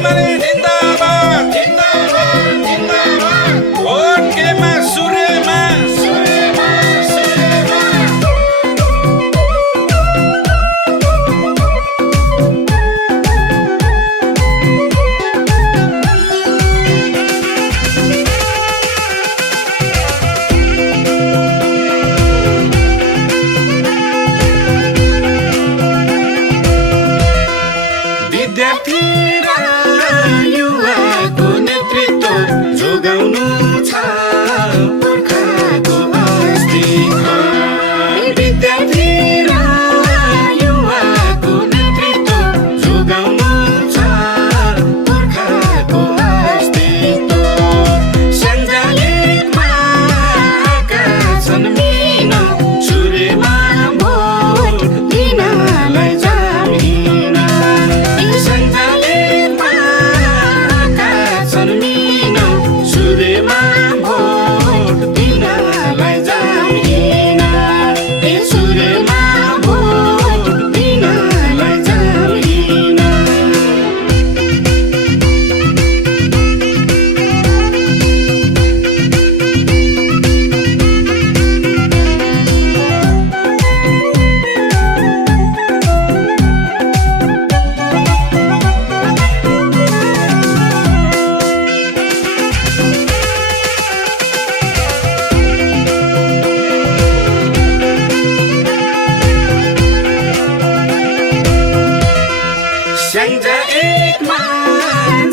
एमाले जिन्दाबाद जिन्दाबाद जिन्दाबाद vote केमा सुरेमा सुरेमा सुरेमा विद्यार्थी र युवाको नेतृत्व जोगाउनु छ पुर्खाको अस्तित्व। विद्यार्थी र युवाको नेतृत्व जोगाउनु छ पुर्खाको अस्तित्व। सञ्जालमा आकाशन मिन सूर्यमा भोट दिनलाई जामिन। सञ्जालमा आकाशन मिन सूर्यमा भोट दिनलाई जामिन। सूर्यमा भोट दिनलाई जामिन। स्याङ्जा एकमा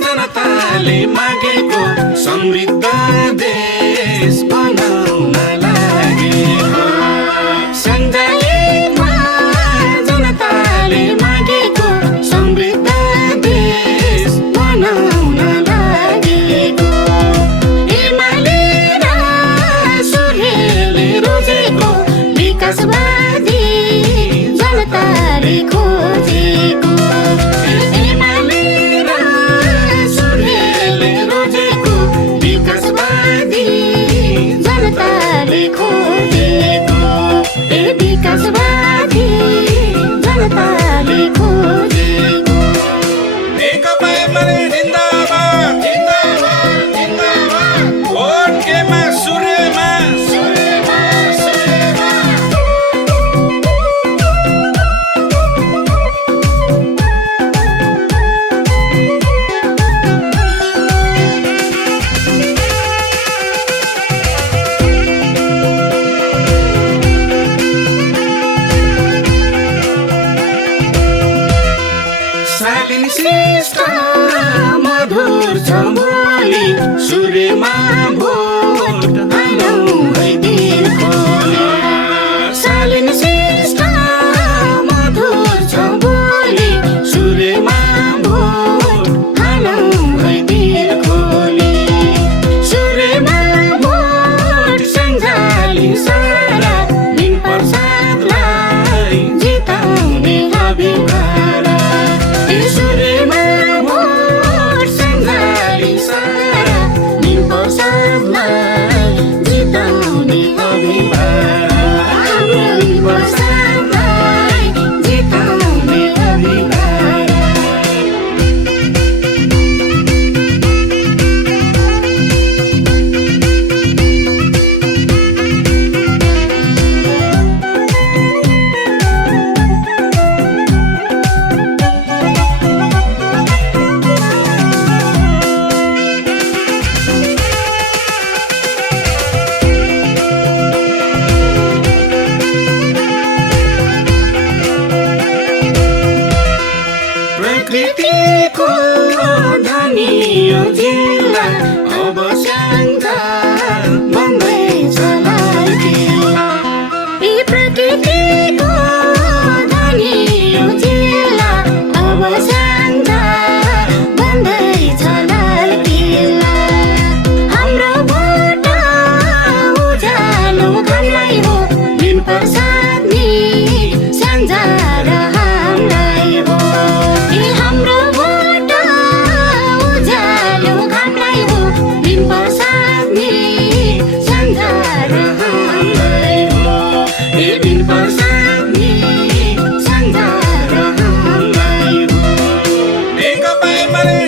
जनताले मागेको समृद्ध देश बनाउन लागेको। स्याङ्जा एकमा जनताले मागेको समृद्ध देश बनाउन लागेको। एमाले र सूर्यले रोजेको विकासवादी जनताले खोजेको। एमाले र सूर्यले रोजेको विकासवादी जनताले खोजेको। विकासवादी जनताले खोजेको। नेकपा एमाले जिन्दाबाद जिन्दाबाद जिन्दाबाद भोट केमा सूर्यमा सूर्यमा सूर्यमा शालिन श्रेष्ठ मधुर छ बोली सूर्यमा भोट हालौँ है दिल खोली। शालिन श्रेष्ठ मधुर छ बोली सूर्यमा भोट हालौँ है दिल खोली। सूर्यमा भोट सञ्जाली सारा दिन प्रसादलाई जिताउने अभिभारा। सूर्यमा भोट सञ्जाली सारा दिन प्रसादलाई जिताउने अभिभारा। दिन प्रसादलाई जिताउने अभिभारा। प्रकृतिको धनी यो जिल्ला अब स्याङ्जा बन्दैछ लाल किल्ला। प्रकृतिको धनी यो जिल्ला अब स्याङ्जा बन्दैछ लाल किल्ला। हाम्रो भोट उज्यालो घामलाई हो दिन प्रसाद नि स्याङ्जा र हामीलाई हो। हाम्रो भोट उज्यालो घामलाई हो दिन प्रसाद नि स्याङ्जा र हामीलाई हो। दिन प्रसाद नि स्याङ्जा र हामीलाई हो। नेकपा एमाले